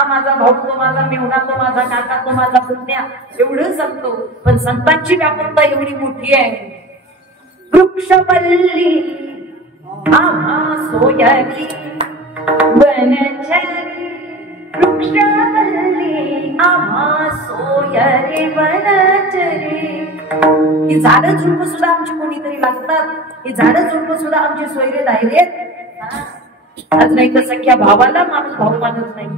हा माझा भाऊ, तो माझा मेहुणा, तो माझा काका, तो माझा पुतण्या, एवढं सांगतो. पण संतांची व्यापकता एवढी मोठी आहे. वृक्षवल्ली आम्हा सोयरी वनचरी, वृक्षवल्ली आम्हा सोयरी वनचरी. ही झाडं झुडपं सुद्धा आमची कोणीतरी लागतात. ही झाडं झुडपं सुद्धा आमची सोयरे राहिलेत. आज नाही तर सख्या भावाला माणूस भाऊ मानत नाही,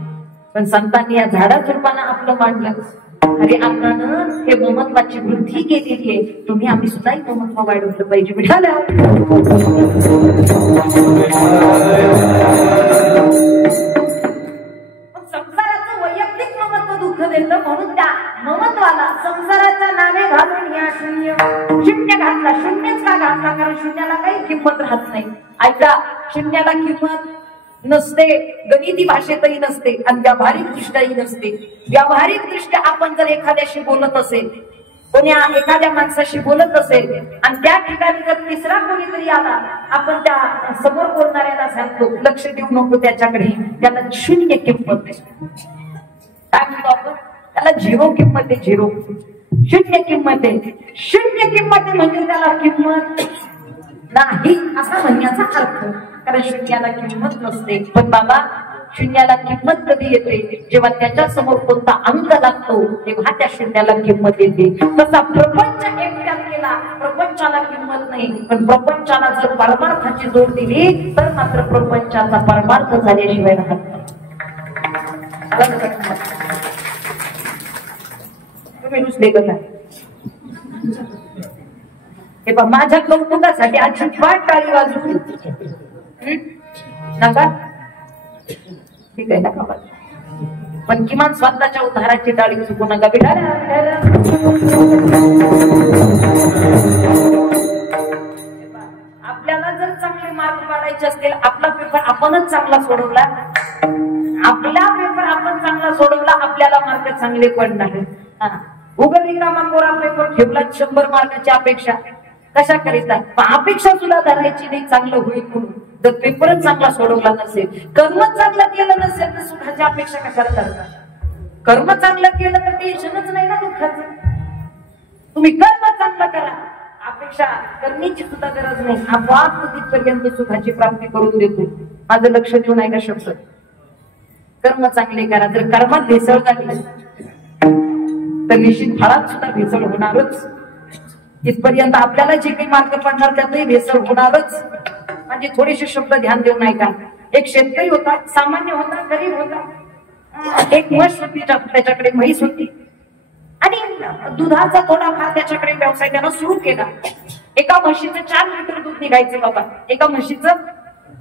पण संतांनी या झाडा झुडपांना आपलं मांडलं. अरे आपण हे ममत्वाची वृद्धी केलेली आहे. तुम्ही आम्ही सुद्धा ममत्व वाढवलं पाहिजे. विठाला संसाराचं वैयक्तिक ममत्व दुःख देतं, म्हणून त्या ममत्वाला संसाराच्या नावे घालून या शून्य घातला. शून्यच का घातला? कारण शून्याला काही किंमत राहत नाही. ऐका, शून्याला किंमत नसते, गणिती भाषेतही नसते आणि व्यावहारिक दृष्ट्याही नसते. व्यावहारिक दृष्ट्या आपण जर एखाद्याशी बोलत असेल, कोण्या एखाद्या माणसाशी बोलत असेल आणि त्या ठिकाणी जर तिसरा कोणीतरी आला, आपण त्या समोर बोलणाऱ्याला सांगतो लक्ष देऊ नको त्याच्याकडे, त्याला शून्य किंमत आहे. काय म्हणतो आपण? त्याला झिरो किंमत आहे. झिरो, शून्य किंमत आहे. शून्य किंमत आहे म्हणजे त्याला किंमत नाही असा म्हणण्याचा अर्थ. कारण शून्याला किंमत नसते. पण बाबा, शून्याला किंमत कधी येते? जेव्हा त्याच्या समोर कोणता अंक लागतो तेव्हा त्या शून्याला किंमत येते. तसा प्रपंच एकट्यात केला, प्रपंचाला किंमत नाही. पण प्रपंचाला जर परमार्थाची जोड दिली तर मात्र प्रपंचाचा परमार्थ झाल्याशिवाय राहत नाही. तुम्ही रुसले का? हे पहा, माझ्या कौतुकासाठी अजिबात टाळी वाजवू नका. ठीक आहे नका, पण किमान स्वतःच्या उद्धाराची टाळी चुकू नका. आपल्याला जर चांगले मार्क पाडायचे असतील, आपला पेपर आपणच चांगला सोडवला, आपला पेपर आपण चांगला सोडवला, आपल्याला मार्क चांगले पडणार. उगा रिकामा कोरा पेपर ठेवला 100 मार्काची अपेक्षा कशा करीता? अपेक्षा सुद्धा धरायची नाही चांगलं होईल म्हणून. जर पेपरच चांगला सोडवला नसेल, कर्म चांगलं केलं नसेल तर सुखाची अपेक्षा कशाला करता? कर्म चांगलं केलं तर टेन्शनच नाही ना दुःखाचं. तुम्ही कर्म चांगलं करा, अपेक्षा करण्याची सुद्धा गरज नाही. आपोआप तिथपर्यंत सुखाची प्राप्ती करून देतो. माझं लक्ष ठेवून आहे का शब्द? कर्म चांगले करा. जर कर्मात भेसळ झाली तर निश्चित फळात सुद्धा भेसळ होणारच. इथपर्यंत आपल्याला जे काही मार्क पडणार त्यातही भेसळ होणारच. म्हणजे थोडेसे शब्द ध्यान देऊ नाही का? एक शेतकरी होता, सामान्य होता, गरीब होता. एक म्हस होती, त्याच्याकडे म्हैस होती आणि दुधाचा थोडाफार त्याच्याकडे व्यवसाय त्यानं सुरू केला. एका म्हशीचं 4 लिटर दूध निघायचं बाबा. एका म्हशीचं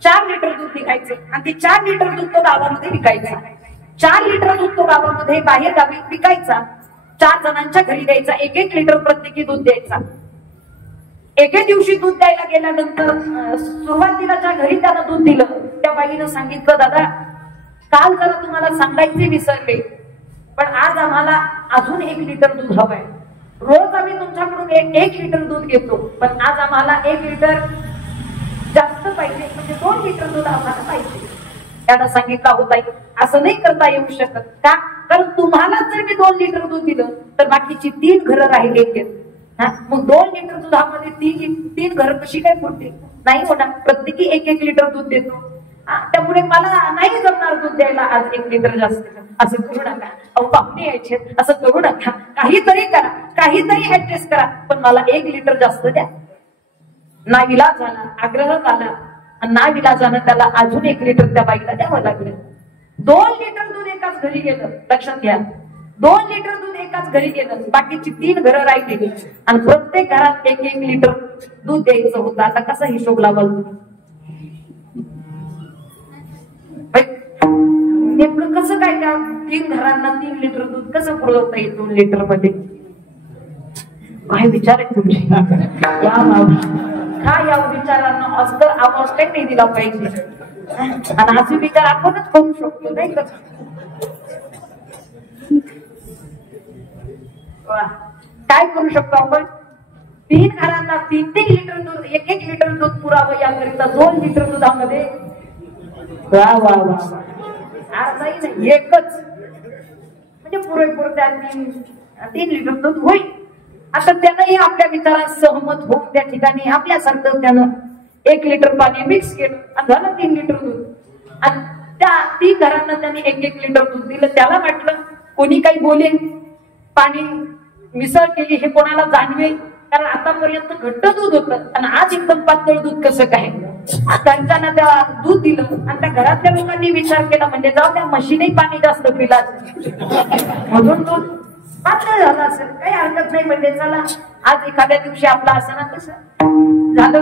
4 लिटर दूध निघायचं आणि ते 4 लिटर दूध तो गावामध्ये विकायचा. 4 लिटर दूध तो गावामध्ये बाहेर गावी विकायचा. 4 जणांच्या घरी द्यायचा. 1-1 लिटर प्रत्येकी दूध द्यायचा. एके दिवशी दूध द्यायला गेल्यानंतर सुरुवातीला ज्या घरी त्यानं दूध दिलं त्या बाईनं सांगितलं, दादा काल जरा तुम्हाला सांगायचे विसरले, पण आज आम्हाला अजून 1 लिटर दूध हवंय. रोज आम्ही तुमच्याकडून 1 लिटर दूध घेतो, पण आज आम्हाला 1 लिटर जास्त पाहिजे, म्हणजे 2 लिटर दूध आम्हाला पाहिजे. त्यानं सांगितलं, होत आहे असं नाही करता येऊ शकत. का? कारण तुम्हाला जर मी 2 लिटर दूध दिलं तर बाकीची 3 घरं राहिली. मग 2 लिटर दुधामध्ये 3 घरं कशी काय पुरतील? नाही होणार. प्रत्येकी 1-1 लिटर दूध देतो. त्यामुळे मला नाही जमणार दूध द्यायला आज 1 लिटर जास्त. असं करू नका. अहो पाहुणे यायचे, असं करू नका. काहीतरी करा, काहीतरी ऍडजस्ट करा, पण मला 1 लिटर जास्त द्या. नाविलाज झाला, आग्रह झाला, नाविलाजानं त्याला अजून 1 लिटर त्या बाईला द्यावं लागलं. 2 लिटर दूध एकाच घरी गेलं. लक्षात घ्या, 2 लिटर दूध एकाच घरी गेलं. बाकीची 3 घरं राहिली आणि प्रत्येक घरात 1-1 लिटर दूध द्यायचं होतं. आता कसा हिशोब लावाल तुम्ही? नेमकं कसं काय का 3 घरांना 3 लिटर दूध कसं पुरवता येईल 2 लिटर मध्ये? काय विचार आहे तुमचे? या विचारांना अस्तर आवाज नाही दिला पाहिजे. आणि असे विचार आपणच करू शकतो नाही का? काय करू शकतो आपण? 3 घरांना 3-3 लिटर दूध, 1-1 लिटर दूध पुरावं याकरिता 2 लिटर दुधामध्ये आजही नाही, एकच म्हणजे पुरेपूर त्या 3 लिटर दूध होईल. आता त्यानंही आपल्या विचारात सहमत होऊन त्या ठिकाणी आपल्यासारखं त्यानं 1 लिटर पाणी मिक्स केलं आणि झालं 3 लिटर दूध. आणि त्या 3 घरांना त्याने 1-1 लिटर दूध दिलं. त्याला वाटलं कोणी काही बोलेल, पाणी मिसळ केली हे कोणाला जाणवेल, कारण आतापर्यंत घट्ट दूध होतं आणि आज एकदम पातळ दूध कसं काय. त्यांना त्याला दूध दिलं आणि त्या घरातल्या लोकांनी विचार केला म्हणजे जाऊ त्या म्हशीने पाणी जास्त पिला म्हणून दूध पातळ झालं असेल, काही हरकत नाही. म्हणजे चला आज एखाद्या दिवशी आपला असं ना कसं झालं,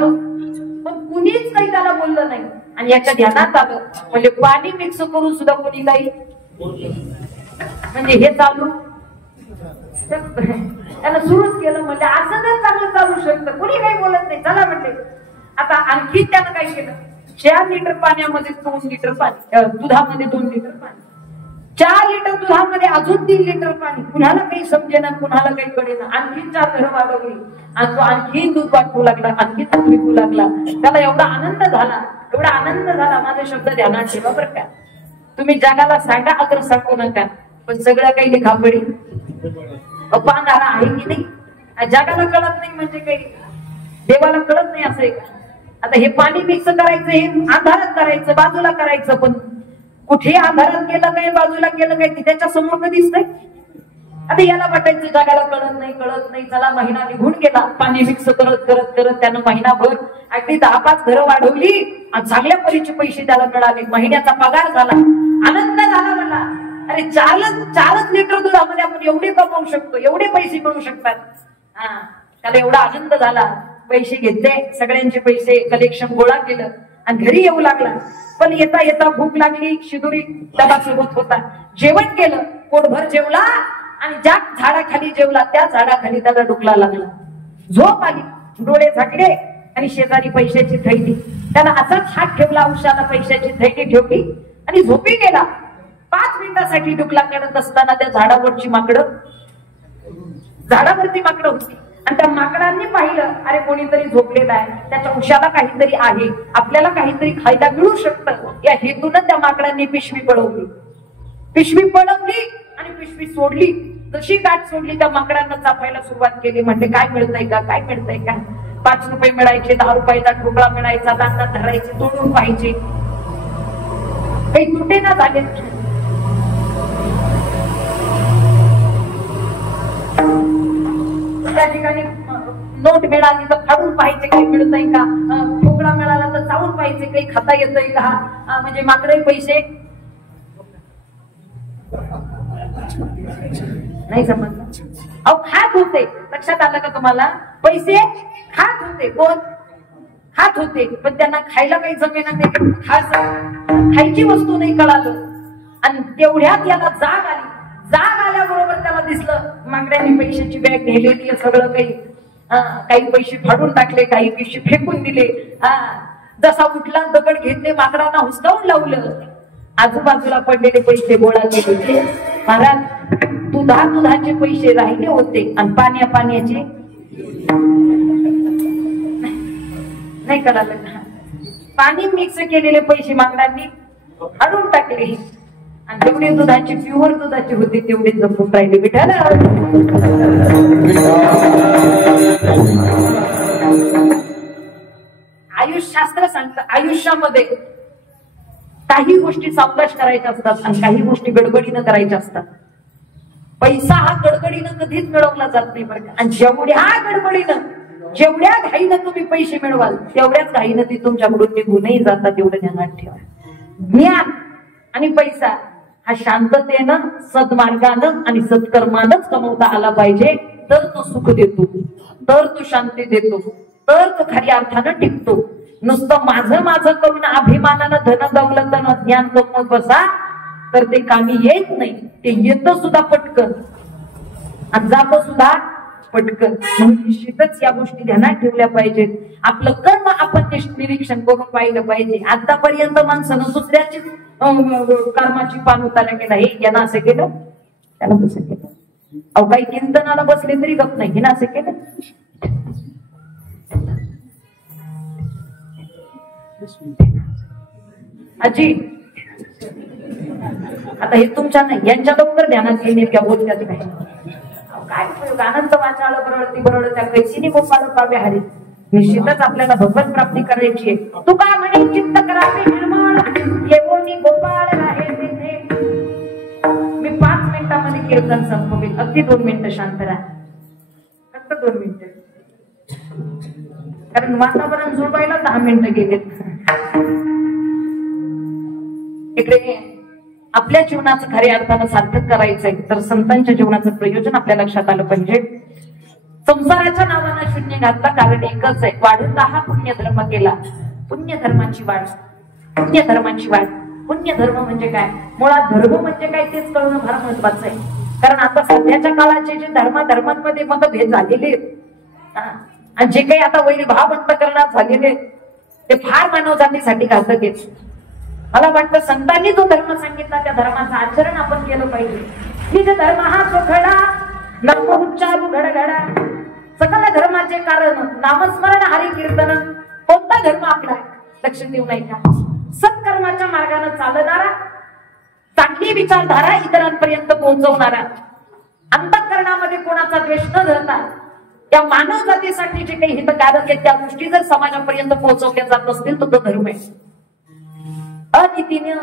पण कुणीच काही त्याला बोललं नाही. आणि याच्या ध्यानात आलं म्हणजे पाणी मिक्स करून सुद्धा कोणी काही म्हणजे हे चालू त्याला सुरूच केलं. म्हणजे असं तर चांगलं चालू शकतं, कोणी काही बोलत नाही. चला म्हणते आता आणखी त्यानं काय केलं, 4 लिटर पाण्यामध्ये 2 लिटर पाणी, दुधामध्ये 2 लिटर पाणी, 4 लिटर दुधामध्ये अजून 3 लिटर पाणी. कुणाला काही समजेना, कुणाला काही कळेना. आणखी 4 घरं वाढवली आणि तो आणखी दूध वाटू लागला, आणखी दूध विकू लागला. त्याला एवढा आनंद झाला, एवढा आनंद झाला. माझे शब्द ध्यानात ठेवा बरं का. तुम्ही जगाला सांगा अगर सांगू नका, पण सगळं काही लिखापडी पांघारा आहे की नाही. जगाला कळत नाही म्हणजे काही देवाला कळत नाही असं आहे का. आता हे पाणी मिक्स करायचं, हे अंधारात करायचं, बाजूला करायचं, पण कुठे अंधारात केलं काय, बाजूला केलं काय, ते त्याच्या समोर कधी दिसतंय. आता याला वाटायचं जगाला कळत नाही. चला महिना निघून गेला, पाणी मिक्स करत करत करत त्यानं महिनाभर अगदी 10-5 घरं वाढवली आणि चांगल्या परीचे पैसे त्याला मिळाले. महिन्याचा पगार झाला, आनंद झाला मला. अरे 4 लिटर दुधामध्ये आपण एवढे कमवू शकतो, एवढे पैसे मिळू शकतात. त्याला एवढा आनंद झाला. पैसे घेतले, सगळ्यांचे पैसे कलेक्शन गोळा केलं आणि घरी येऊ लागला. पण येता येता भूक लागली, शिदुरी डबासोबत होता. जेवण केलं, पोटभर जेवला आणि ज्या झाडाखाली जेवला त्या झाडाखाली त्याला डुकला लागला. झोप आली, डोळे झाकले आणि शेजारी पैशाची थैली. त्याला असाच हात ठेवला, उशाला पैशाची थैली ठेवली आणि झोपी गेला. 5 मिनिटासाठी डुकला काढत असताना त्या झाडावरची माकडं, झाडावरती माकडं होती आणि त्या माकडांनी पाहिलं अरे कोणीतरी झोपलेला आहे, त्याच्या उशाला काहीतरी आहे, आपल्याला काहीतरी खायला मिळू शकतं. या हेतून त्या माकडांनी पिशवी पळवली आणि पिशवी सोडली. जशी गाठ सोडली त्या माकडांना चापायला सुरुवात केली. म्हणजे काय मिळतंय का, काय मिळतंय का. 5 रुपये मिळायचे, 10 रुपयाचा ठोकळा मिळायचा, दातात धरायचे, तोडून पाहिजे, काही तुटे ना झाले. त्या ठिकाणी नोट मिळाली तर फाडून पाहिजे काही मिळतंय का, ठोकळा मिळाला तर चावून पाहिजे काही खाता येतंय का. म्हणजे माकडे पैसे नाही समजलं. अहो खात होते, लक्षात आलं का तुम्हाला. पैसे खात होते, कोण खात होते, पण त्यांना खायला काही जमेना. ते खायची वस्तू नाही कळालं. आणि तेवढ्यात याला जाग आली. जाग आल्याबरोबर त्याला दिसलं माकड्यांनी पैशाची बॅग नेलेली, सगळं काही पैसे फाडून टाकले, काही पैसे फेकून दिले. जसा उठला दगड घेतले, माकडांना हुसकावून लावलं. आजूबाजूला पडलेले पैसे गोळा केले. महाराज दुधाचे पैसे राहिले होते आणि पाण्याचे नाही कळालं. पाणी मिक्स केलेले पैसे माकडांनी फाडून टाकले आणि जेवढे दुधाचे प्युअर दुधाचे होते तेवढे जपून राहिले. विठाला आयुषशास्त्र सांगतं आयुष्यामध्ये काही गोष्टी सावकाश करायच्या असतात आणि काही गोष्टी गडबडीनं करायच्या असतात. पैसा हा गडबडीनं कधीच मिळवला जात नाही बरं का. आणि जेवढ्या गडबडीनं, जेवढ्या घाईनं तुम्ही पैसे मिळवाल तेवढ्याच घाईनं ती तुमच्याकडून निघूनही जातात. एवढं ध्यानात ठेवा. ज्ञान आणि पैसा हा शांततेनं, सद्मार्गानं आणि सत्कर्मानंच कमवता आला पाहिजे. तर तो सुख देतो, तर तो शांती देतो, तर तो खऱ्या अर्थानं टिकतो. नुसतं माझं करून अभिमानानं धन दौलतनं ज्ञान कमवत बसा तर ते कामी येत नाही. ते येतं सुद्धा पटकन आणि जातं सुद्धा पटकन. म्हणून निश्चितच या गोष्टी ध्यानात ठेवल्या पाहिजेत. आपलं कर्म आपण निरीक्षण करून पाहिलं पाहिजे. आतापर्यंत माणसानं दुसऱ्याची कर्माची पान उतारा केला. हे यानं असं केलं, त्यानं तसं केलं. अहो काही कीर्तनाला बसले तरी गप नाही, हे ना असं केलं. आजी आता हे तुमच्या नाही, यांच्या लवकर ध्यानात येईल इतक्या बोलत्यात काय. काय उपयोग, आनंद वाचाळ बरोबर बरोबर त्या कैसीनी गोपाळ पावे हरी. निश्चितच आपल्याला भगवत प्राप्ती करायची आहे. तू काय म्हणे, चित्त करावे निर्मळ येवोनी गोपाळ राहे तेथे. मी 5 मिनिटांमध्ये कीर्तन संपवेल. अगदी 2 मिनिटं शांत राहा, फक्त 2 मिनिटं, कारण वातावरण जुळवायला 10 मिनिटं गेलेत. इकडे आपल्या जीवनाचं खऱ्या अर्थानं सार्थक करायचंय तर संतांच्या जीवनाचं प्रयोजन आपल्या लक्षात आलं पाहिजे. संसाराच्या नावानं शून्य घातला, कारण एकच आहे, वाढता हा पुण्यधर्म केला. पुण्यधर्माची वाढ, पुण्यधर्माची वाढ. पुण्यधर्म म्हणजे काय, मुळात धर्म म्हणजे काय तेच कळणं फार महत्वाचं आहे. कारण आता सध्याच्या काळाचे जे धर्मांमध्ये मतभेद झालेले आणि जे काही आता वैरभाव अंतःकरणात झालेले ते फार मानवजातीसाठी घातक आहेत. मला वाटतं संतांनी जो धर्म सांगितला त्या धर्माचं आचरण आपण केलं पाहिजे. निज धर्म हा सुखडा नर्म उच्चारू घडघडा. सकल धर्माचे कारण नामस्मरण हरी कीर्तन. कोणता धर्म आपला आहे लक्ष देऊ नाही का? सत्कर्माच्या मार्गाने चालणारा, चांगली विचारधारा इतरांपर्यंत पोहोचवणारा, अंतःकरणामध्ये कोणाचा द्वेष न धरता या मानव जातीसाठी जे काही हितकारक आहेत त्या गोष्टी जर समाजापर्यंत पोहोचवल्या जात असतील तर तो धर्म आहे. अनितीने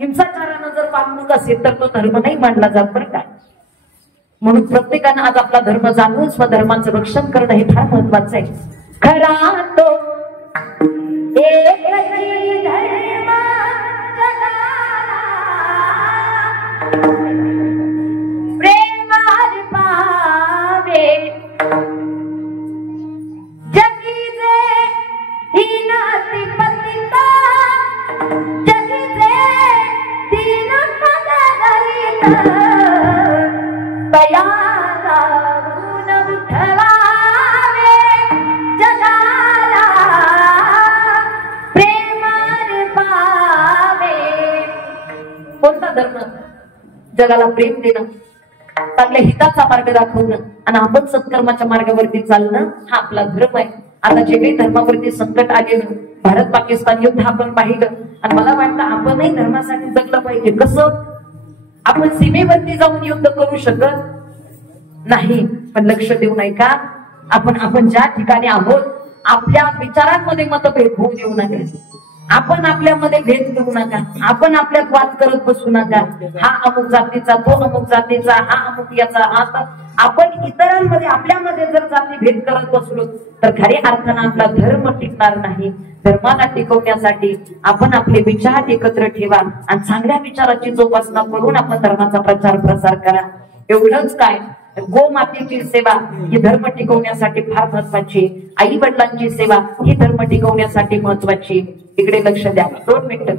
हिंसाचारानं जर वागणूक असेल तर तो धर्म नाही मानला जात बरं काय. म्हणून प्रत्येकानं आज आपला धर्म जाणून स्वधर्माचं रक्षण करणं हे फार महत्वाचं आहे. खरा तो प्रेमार पावे जगीजे हीनाती पतिता जगीजे दीन पदरिता तयाला ऋण उठवावे जगाला प्रेमार पावे. कोणता धर्म? जगाला प्रेम देणं, चांगल्या हिताचा मार्ग दाखवणं आणि आपण सत्कर्माच्या मार्गावरती चालणं हा आपला धर्म आहे. आता जे काही धर्मावरती संकट आलेलं, भारत पाकिस्तान युद्ध आपण पाहिलं आणि मला वाटतं आपणही धर्मासाठी जगलं पाहिजे. कसं? आपण सीमेवरती जाऊन युद्ध करू शकत नाही, पण लक्ष देऊ नाही का, आपण ज्या ठिकाणी आहोत आपल्या विचारांमध्ये मतभेद होऊ देऊ नका. आपण आपल्यामध्ये भेद करू नका. आपण आपल्यात वाद करत बसू नका. हा अमुक जातीचा, तो अमुक जातीचा, हा अमुक याचा. आता आपण इतरांमध्ये आपल्यामध्ये जर जाती भेद करत बसलो तर खऱ्या अर्थानं आपला धर्म टिकणार नाही. धर्माला टिकवण्यासाठी आपण आपले विचार एकत्र ठेवा आणि चांगल्या विचाराची जोपासना करून आपण धर्माचा प्रचार प्रसार करा. एवढंच काय, गोमातेची सेवा ही धर्म टिकवण्यासाठी फार महत्वाची. आई वडिलांची सेवा ही धर्म टिकवण्यासाठी महत्वाची. इकडे लक्ष द्या. 2 मिनिटं.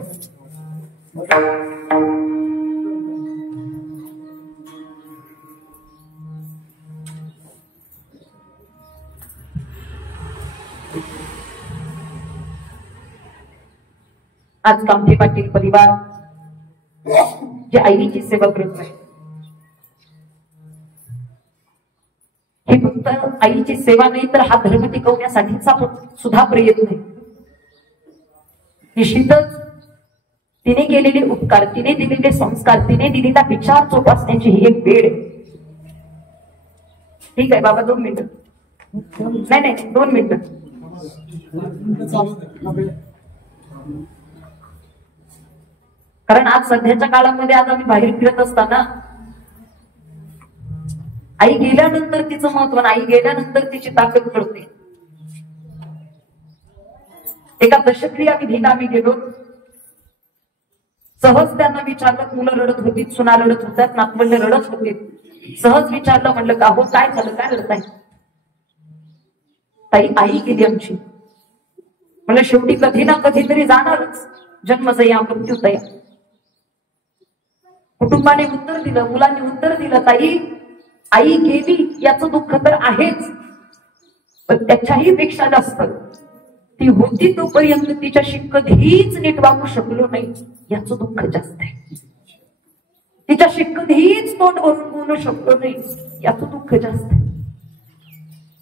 आज कामठी पाटील परिवार जे आईची सेवा करत आहे, हे फक्त आईची सेवा नाही तर हा धर्म टिकवण्यासाठीचा सुद्धा प्रयत्न आहे. निश्चितच तिने केलेले उपकार, तिने दिलेले संस्कार, तिने दिलेला विचार जोपासण्याची ही एक वेळ आहे. ठीक आहे बाबा, 2 मिनिटं. नाही 2 मिनिटं. कारण आज सध्याच्या काळामध्ये आज आम्ही बाहेर फिरत असताना आई गेल्यानंतर तिचं महत्व, आई गेल्यानंतर तिची ताकद कळते. एका दशक्रिया विधीला आम्ही गेलो. सहज त्यांना विचारलं, मुलं रडत होती, सुना रडत होत्या, नातवंड रडत होती. सहज विचारलं, म्हणलं का हो काय झालं, काय रडताय? ताई आई गेली आमची. म्हणलं शेवटी कधी ना कधीतरी जाणारच, जन्मजया मृत्यूतया. कुटुंबाने उत्तर दिलं, मुलांनी उत्तर दिलं, ताई आई गेली याचं दुःख तर आहेच, पण त्याच्याही पेक्षा जास्त ती होती तोपर्यंत तिच्याशी कधीच नीट वागू शकलो नाही याचं दुःख जास्त आहे. तिच्याशी कधीच तोंड भरून बोलू शकलो नाही याचं दुःख जास्त आहे.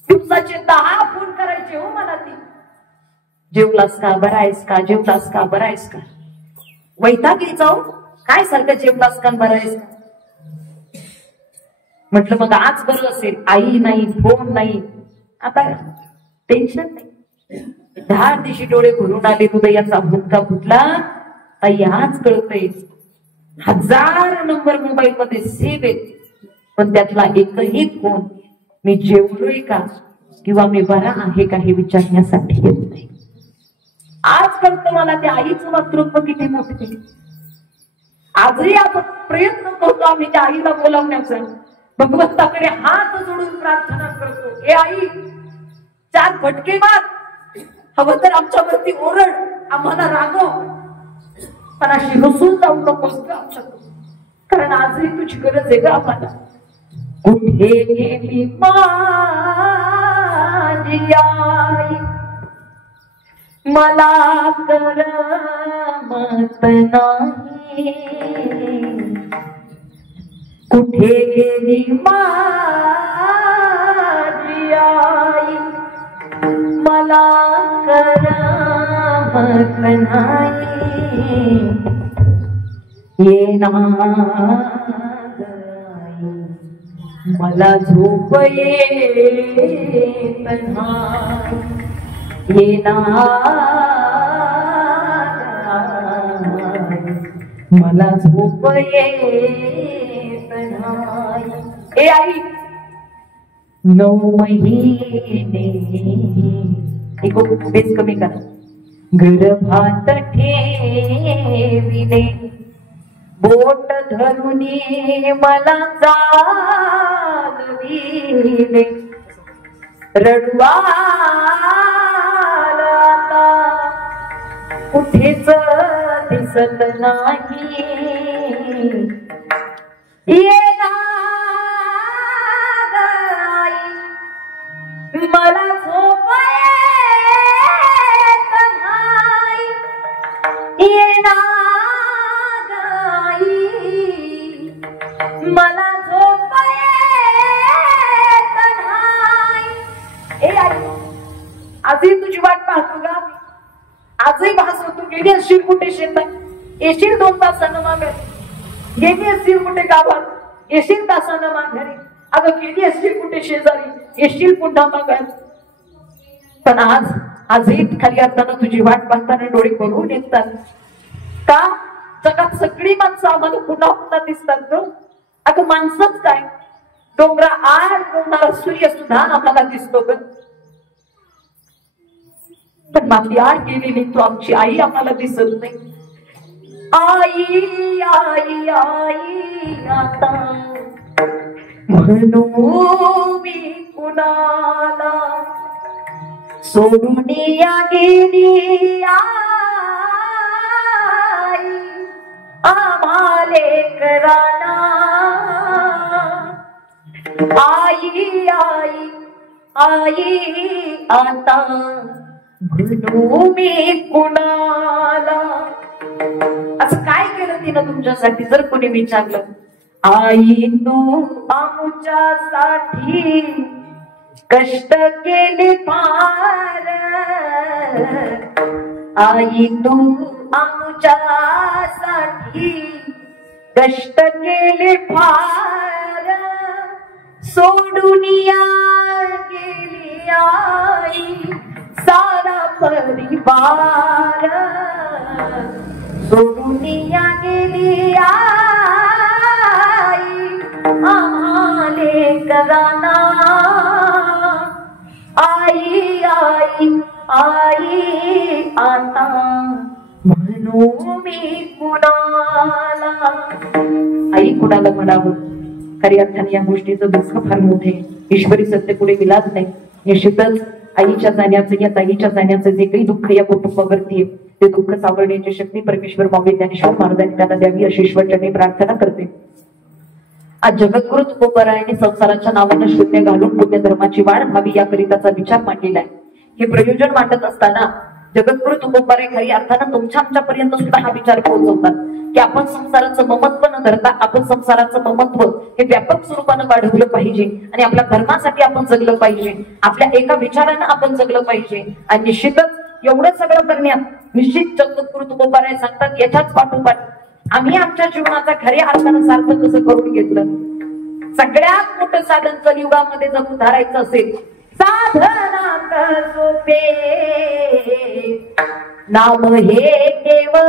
दिवसाचे 10 फोन करायचे हो मला ती. जेवलास का, बरा आहेस का, जेवलास का, बरा आहेस का. वैताग यायचा हो. काय सारखं जेवलास का बरायस? म्हटलं मग आज बरं असेल, आई नाही, फोन नाही, आता टेन्शन नाही. 10 दिवशी डोळे भरून आले, हृदयाचा भुटका फुटला. आई आज कळतंय 1000 नंबर मोबाईल मध्ये सेव्ह आहेत, पण त्यातला एकही फोन मी जेवलोय का किंवा मी बरा आहे का हे विचारण्यासाठी येत नाही. आज कळतं मला त्या आईचं मातृत्व किती मोठे. आजही आपण प्रयत्न करतो आम्ही त्या आईला बोलावण्याचा, भगवंताकडे हात जोडून प्रार्थना करतो, हे आई 4 फटके मार, हवं तर आमच्यावरती ओरड, आम्हाला रागव, पण अशी रुसून जाऊ नकोस ग आमच्याकडून, कारण आजही तुझी गरज आहे ग आम्हाला. कुठे गेली माझी आई, मला करमत नाही. कुठे गेली माझी आई, मला करमत नाही. येणार मला झोप येत नाही. येणार मला झोप येत नाही. ए आई 9 महिने एक बेस कमी करा, गर्भात ठेविले, बोट धरुनी मला चालविले. रडवाला आता कुठेच दिसत नाही. येणार आई मला झोप येत नाही. येणार आई मला झोप येत नाही. ए आई आजही तुझी वाट पाहतो का? आजही भास होतो, गेली असशील कुठे शेतात, येशील 2 तासानं माघारी, गेली असशील कुठे गावात, येशील तासानं माघारी, अगं गेली असशील कुठे शेजारी, येशील पुन्हा माघारी. पण आजही खाली असताना तुझी वाट पाहताना डोळे भरून येतात का? जगात सगळी माणसं आम्हाला पुन्हा पुन्हा दिसतात ग. अगं माणसंच काय, डोंगरा आड डोंगराला सूर्य सुद्धा आम्हाला दिसतो ग, पण मागली आड गेलेली तू आमची आई आम्हाला दिसत नाही. आई आई आई आता म्हणू मी कुणाला, सोडून या गेली आई आम्हाले कराना. आई आई आई आता म्हणू मी कुणाला. असं काय केलं तिनं तुमच्यासाठी जर कोणी विचारलं? आई तू आमच्यासाठी कष्ट केले फार, आई तू आमच्यासाठी कष्ट केले फार. सोडून या गेली आई सारा परिवार, सोडून या गेली आई आम्हाले कराना. आई आई आई आता म्हणू मी कुणाला. आई कुणाला म्हणावं? खऱ्या अर्थाने या गोष्टीचं दुःख फार मोठे. ईश्वरी सत्य पुढे विलाज नाही. निश्चितच आईच्या जाण्याचं, या ताईच्या जाण्याचं जे काही दुःख या कुटुंबावरती आहे ते दुःख सावरण्याची शक्ती परमेश्वर स्वामी ज्ञानेश्वर महाराजांनी त्यांना द्यावी अशी ईश्वरचरणी प्रार्थना करते. आज जगद्गुरु तुकोबरायांनी संसाराच्या नावानं शून्य घालून पुण्यधर्माची वाढ व्हावी याकरिताचा विचार मांडलेला आहे. हे प्रयोजन मांडत असताना जगद्गुरु तुकोबराय खरी अर्थानं तुमच्या आमच्यापर्यंत सुद्धा हा विचार पोहोचवतात की आपण संसाराचं ममत्व न धरता आपण संसाराचं ममत्व हे व्यापक स्वरूपानं वाढवलं पाहिजे आणि आपल्या धर्मासाठी आपण जगलं पाहिजे, आपल्या एका विचारानं आपण जगलं पाहिजे. आणि निश्चितच एवढं सगळं करण्यात निश्चित जगद्गुरु तुकोबराय सांगतात याच्याच पाठोपाठ आम्ही आमच्या जीवनाचा खऱ्या अर्थानं सार्थ कसं करून घेतलं. सगळ्यात मोठं साधन कलियुगामध्ये जर उधारायचं असेल, साधनात सोपे नाम हे केवळ.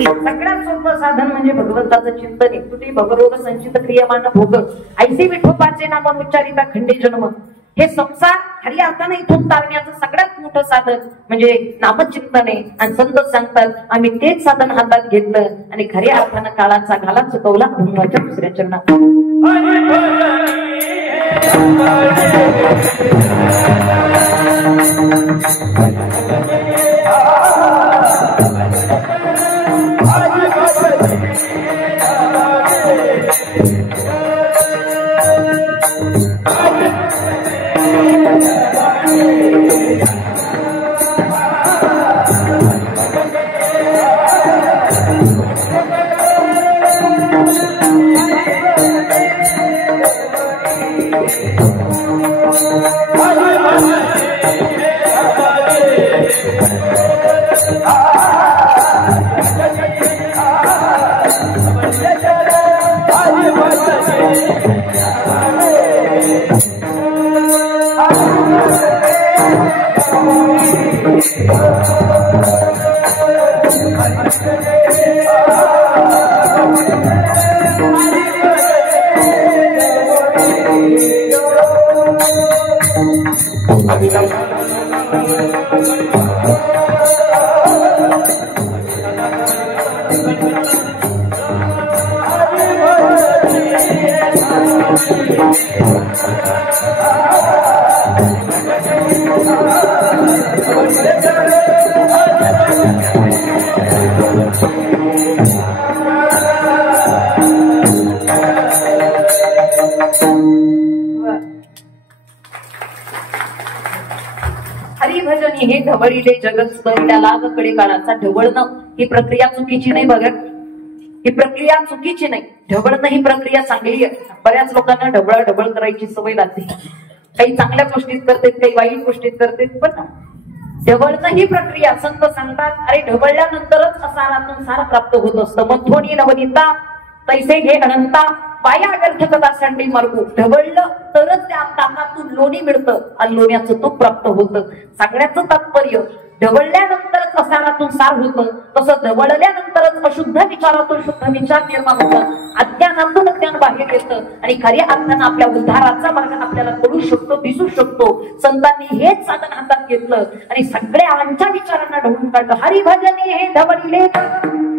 सगळ्यात सोपं साधन म्हणजे भगवंताचं चिंतन आहे. तुझी भगवरोग संचित क्रियमान भोग ऐसे विठोबाचे नाम उच्चारिता खंडे जन्म. हे संसार खऱ्या अर्थाने इथून तारण्याचं सगळ्यात मोठं साधन म्हणजे नामचिंतन आहे. आणि संत सांगतात आम्ही तेच साधन हातात घेतलं आणि खऱ्या अर्थानं काळाचा घाला चुकवला भगवानच्या दुसऱ्या चरणात. हरिभजनी हे ढवळीले जगत स्मरिला लागकडे काळाचा ढवळणं ही प्रक्रिया चुकीची नाही. बघा ही प्रक्रिया चुकीची नाही. ढवळणं ही प्रक्रिया चांगली आहे. बऱ्याच लोकांना ढवळ करायची सवय लागते. काही चांगल्या गोष्टीत करतात, काही वाईट गोष्टीत करतात. पण ढवळणं ही प्रक्रिया संत सांगतात अरे ढवळल्यानंतरच असारातून सार प्राप्त होत असतं. मथोनी नवनीता तैसे घे अनंता पाया व्यर्थ कथा सांडी मार्गू. ढवळलं तरच त्या ताकातून लोणी मिळतं आणि लोण्याचं तूप प्राप्त होतं. सगळ्याचं तात्पर्य ढवळल्यानंतरच असारातून सार होतं, तसं ढवळल्यानंतरच अशुद्ध विचारातून शुद्ध विचार निर्माण होतं. अज्ञानातून ज्ञान बाहेर येतं आणि खऱ्या अर्थानं आपल्या उद्धाराचा मार्ग आपल्याला कळू शकतो, दिसू शकतो. संतांनी हेच साधन हातात घेतलं आणि सगळ्यांच्या विचारांना ढवळून काढलं. हरिभजनी हे ढवळीले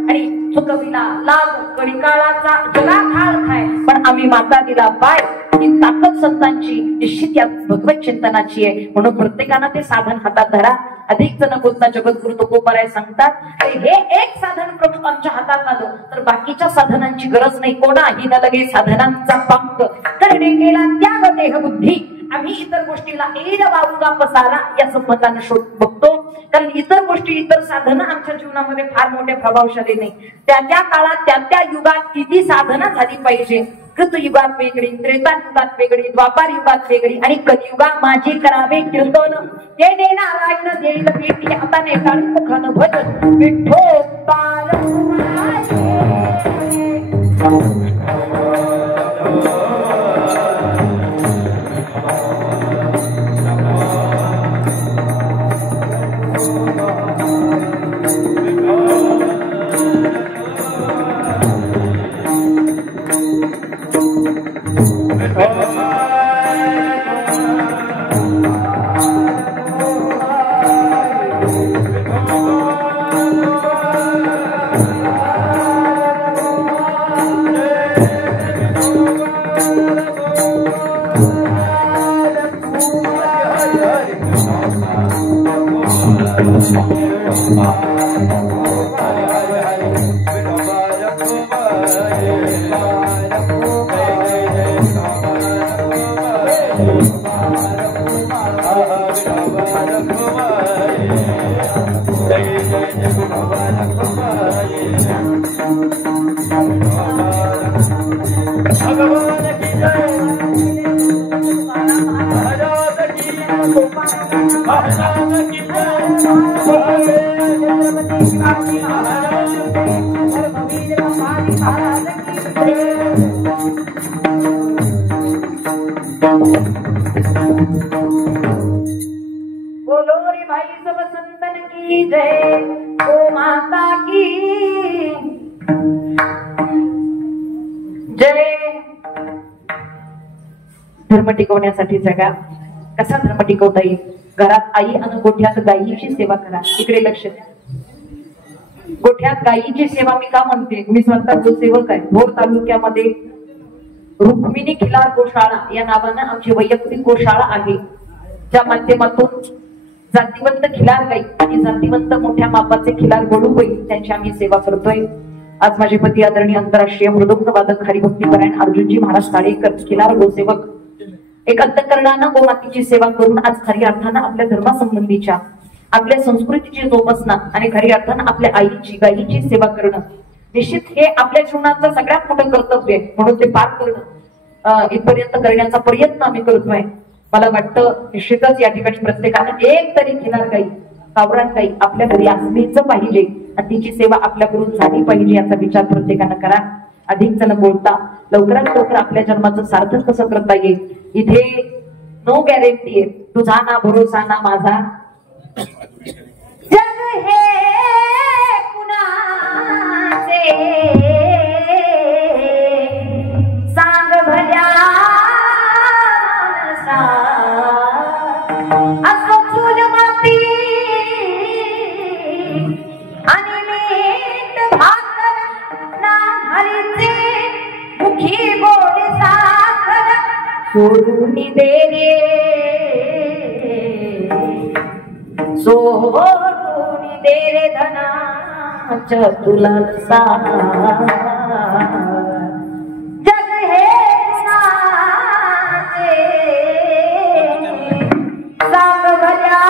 आणि चुकविला लाग कडिकाळाचा जगा खाळ खाय पण आम्ही माता दिला पाय. ही ताकद संतांची निश्चित या भगवत चिंतनाची आहे. म्हणून प्रत्येकानं ते साधन हातात धरा. अधिक जण बोलता जगद्गुरु तुकोबाराय सांगतात हे एक साधन प्रभू आमच्या हातात आलं तर बाकीच्या साधनांची गरज नाही. कोणाही न लगे साधनांचा पंख करणे गेला त्याग देह बुद्धी. आम्ही इतर गोष्टीला एड वावूगा पसारा या संमतानं शोध बघतो. कारण इतर गोष्टी इतर साधनं आमच्या जीवनामध्ये फार मोठे प्रभावशाली नाही. त्या त्या काळात त्या त्या युगात किती साधना झाली पाहिजे. कृतयुगात वेगळी, त्रेतायुगात वेगळी, द्वापार युगात वेगळी आणि कलियुगात माझे करावे कीर्तन. ते नारायण देईल भेटी आता नेटाळी मुखानं भजन विठ्ठोबार. Hare बोलो रे भाई सब संतन की जय, ओ माता की जय. धर्म टिकवण्यासाठी जगा. कसा धर्म टिकवता येईल? घरात आई आणि गोठ्यात गायीची सेवा करा. इकडे लक्ष द्या. गोठ्यात गायीची सेवा मी का म्हणते? मी स्वतः गोसेवक आहे. भोर तालुक्यामध्ये रुक्मिणी खिलार गोशाळा या नावानं आमची वैयक्तिक गोशाळा आहे, ज्या माध्यमातून जातीवंत खिलार गाई आणि जातीवंत मोठ्या मापाचे खिलार गळू बैल त्यांची आम्ही सेवा करतोय. आज माझे पती आदरणीय आंतरराष्ट्रीय मृदुंग वादक हरिभक्तीपरायण अर्जुनजी महाराज साळेकर खिलार गोसेवक एक अंतःकरणानं गोमातीची सेवा करून आज खरी अर्थानं आपल्या धर्मासंबंधीच्या आपल्या संस्कृतीची जोपासना आणि खरी अर्थानं आपल्या आईची गायीची सेवा करणं निश्चित हे आपल्या जीवनाचं सगळ्यात मोठं कर्तव्य आहे. म्हणून ते पार करणं इथपर्यंत करण्याचा प्रयत्न आम्ही करतोय. मला वाटतं निश्चितच या ठिकाणी प्रत्येकानं एक तरी खिलार गाई गावरान गाई आपल्या घरी असलीच पाहिजे आणि तिची सेवा आपल्याकडून झाली पाहिजे याचा विचार प्रत्येकानं करा. अधिक जण बोलता लवकरात लवकर आपल्या जन्माचं सार्थक कसं करता येईल. इथे नो गॅरंटी आहे. तुझा ना भरोसा ना माझा. जग हे कुणाचे सांग भल्या असो फुल माती आणि मीठ भाकर ना हरीचे मुखी गोड साखर सोडून दे रे सोडून दे रे धनाच्या तुला जग हे कुणाचे सांग भल्या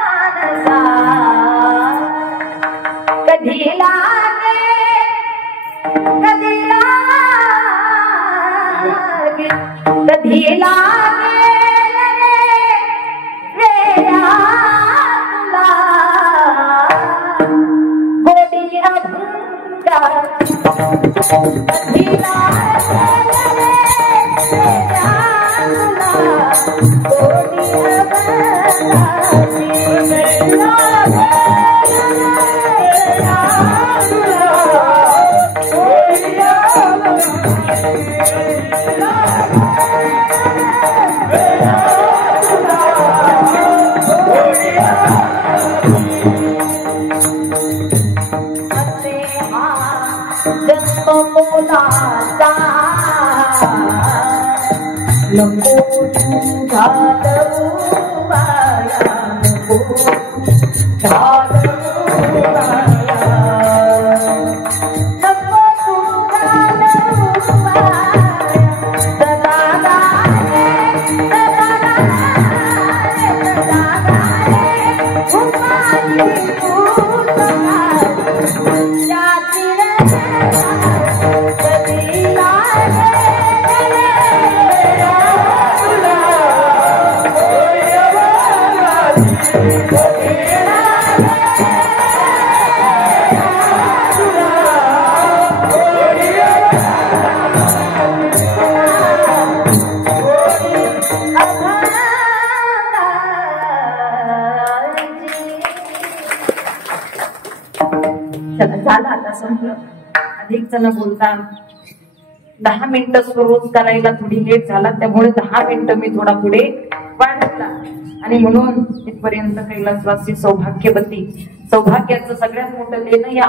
मानसा कधी लागे कधी लागे कधी लागे नको झालं आता संपलं. अधिक जण बोलतात 10 मिनिटं सुरू करायला थोडी लेट झाला, त्यामुळे 10 मिनिटं मी थोडा पुढे वाढवला आणि म्हणून इथपर्यंत कैलासवासी सौभाग्यवती सौभाग्याचं सगळ्यात मोठं देणं या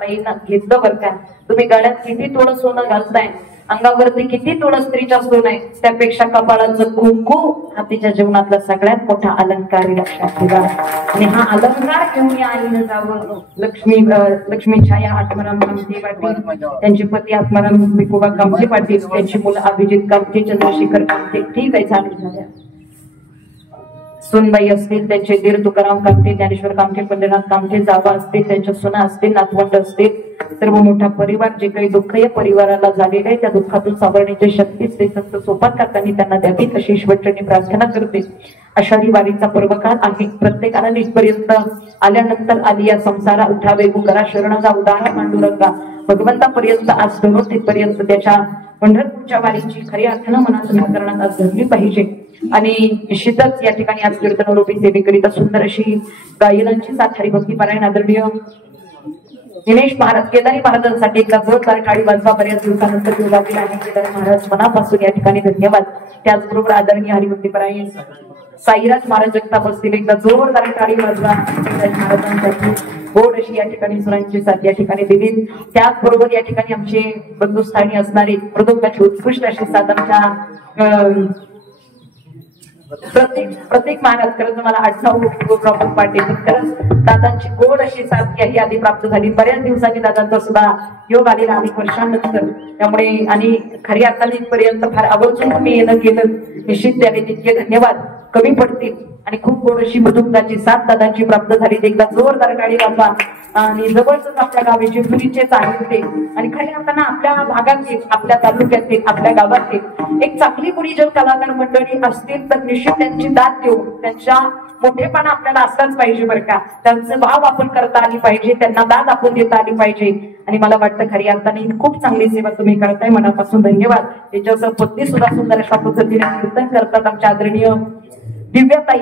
ताईनं घेतलं बरं का. तुम्ही गळ्यात किती थोडं सोनं घालताय, अंगावरती किती थोडं स्त्रीच्या सोनं आहे, त्यापेक्षा कपाळाचं कुंकू हा तिच्या जीवनातला सगळ्यात मोठा अलंकार लक्षात ठेवा. आणि हा अलंकार घेऊन या आईनं जावं. लक्ष्मी छाया आत्माराम कामते पाटील, त्यांचे पती आत्माराम विकोबा कामते पाटील, त्यांची मुलं अभिजित कामते, चंद्रशेखर कामते. ठीक आहे, चालेल झाल्या. सुनबाई असतील, त्यांचे दीर तुकाराम कामठे, ज्ञानेश्वर कामठे, पंढरीनाथ कामठे, जावा असतील, त्यांच्या सुना असतील, नातवंड असतील, सर्व मोठा परिवार, जे काही दुःख या परिवाराला झालेलं आहे त्या दुःखातून सावरण्याची शक्ती श्री संत सोपान काकांनी त्यांना द्यावी अशी ईश्वरचरणी प्रार्थना करते. आषाढी वारीचा पर्वकाळ आहे. प्रत्येकाला इथपर्यंत आल्यानंतर आली या संसारा उठावे करा शरणाचा उदाहरण पांडुरंगा भगवंतापर्यंत आज धरून तिथपर्यंत त्याच्या पंढरपूरच्या वारीची खऱ्या अर्थानं मनात अंतःकरणात आज धरली पाहिजे. आणि निश्चितच या ठिकाणी आज कीर्तनरूपी सेवेकरिता सुंदर अशी गायनांची साथ हरिभक्ती पारायण आदरणीय दिनेश महाराज केदारी महाराजांसाठी एकदा जोरदार टाळी वाजवा. बऱ्याच दिवसानंतर योगातील आणि केदारी महाराज मनापासून या ठिकाणी धन्यवाद. त्याचबरोबर आदरणीय हरिभक्ती पारायण साईराज महाराज जगताप असतील, एकदा जोरदार टाळी वाजवा महाराजांसाठी. गोड अशी या ठिकाणी सुरांची साथ या ठिकाणी दिली. त्याचबरोबर या ठिकाणी आमचे बंधुस्थानी असणारे मृदुंगाची उत्कृष्ट अशी साथ आमच्या प्रत्येक महाराज खरंच मला 8-9 प्रॉपर पाठी खरंच दादांची गोड अशी साथ याही आधी प्राप्त झाली. बऱ्याच दिवसांनी दादांचा सुद्धा योग आलेला अनेक वर्षांनंतर. त्यामुळे आणि खरी अर्थाने इथपर्यंत फार आवर्जून मी येणं केलं. निश्चित त्याने तितके धन्यवाद कमी पडतील. आणि खूप गोड अशी मृदुंगाची साथ दादांची प्राप्त झाली. एकदा जोरदार टाळी वाजवा. आणि जवळच आपल्या गावाचे पुरीचेच आहेत ते. आणि खऱ्या अर्थानं आपल्या भागातील, आपल्या तालुक्यातील, आपल्या गावातील एक चांगली गुणीजन कलाकार मंडळी असतील तर निश्चित त्यांची दाद देऊ. त्यांच्या मोठेपणा आपल्याला असलाच पाहिजे बरं का. त्यांचं भाव आपण करता आली पाहिजे, त्यांना दाद आपण देता आली पाहिजे. आणि मला वाटतं खरी अर्थाने खूप चांगली सेवा तुम्ही करताय, मनापासून धन्यवाद. त्याच्यासह पत्नी सुद्धा सुंदर अशा पद्धतीने कीर्तन करतात आमच्या आदरणीय दिव्याताई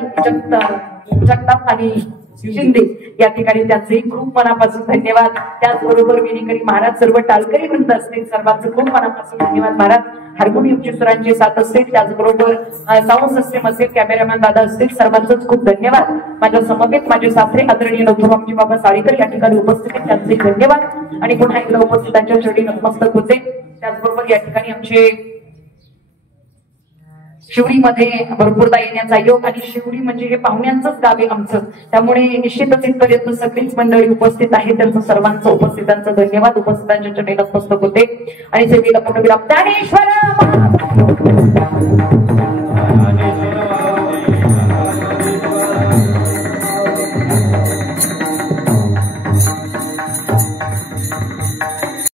जगताप आणि शिंदे या ठिकाणी त्यांचे खूप मनापासून धन्यवाद. त्याचबरोबर विनेकरी महाराज, सर्व टाळकरी वृंद असतील, सर्वांचं खूप मनापासून धन्यवाद. महाराज हार्मोनियमची सुरांची साथ असतील, त्याचबरोबर साऊंड सिस्टम असेल, कॅमेरामॅन दादा असतील, सर्वांचंच खूप धन्यवाद. माझ्या समवेत माझे सासरे आदरणीय नथुरामजी बाबा साळीकर या ठिकाणी उपस्थित आहेत, त्यांचे धन्यवाद. आणि पुन्हा एकदा उपस्थितांच्या चरणी नतमस्तक होते. त्याचबरोबर या ठिकाणी आमचे शिवडीमध्ये भरपूरदा येण्याचा योग, आणि शिवडी म्हणजे हे पाहुण्यांचंच गाव आहे आमचं. त्यामुळे निश्चितच इथपर्यंत सगळीच मंडळी उपस्थित आहे. त्यांचं सर्वांचं उपस्थितांचं धन्यवाद. उपस्थितांच्या चरणी नतमस्तक होते. आणि सेवेला पुढे ज्ञानेश्वर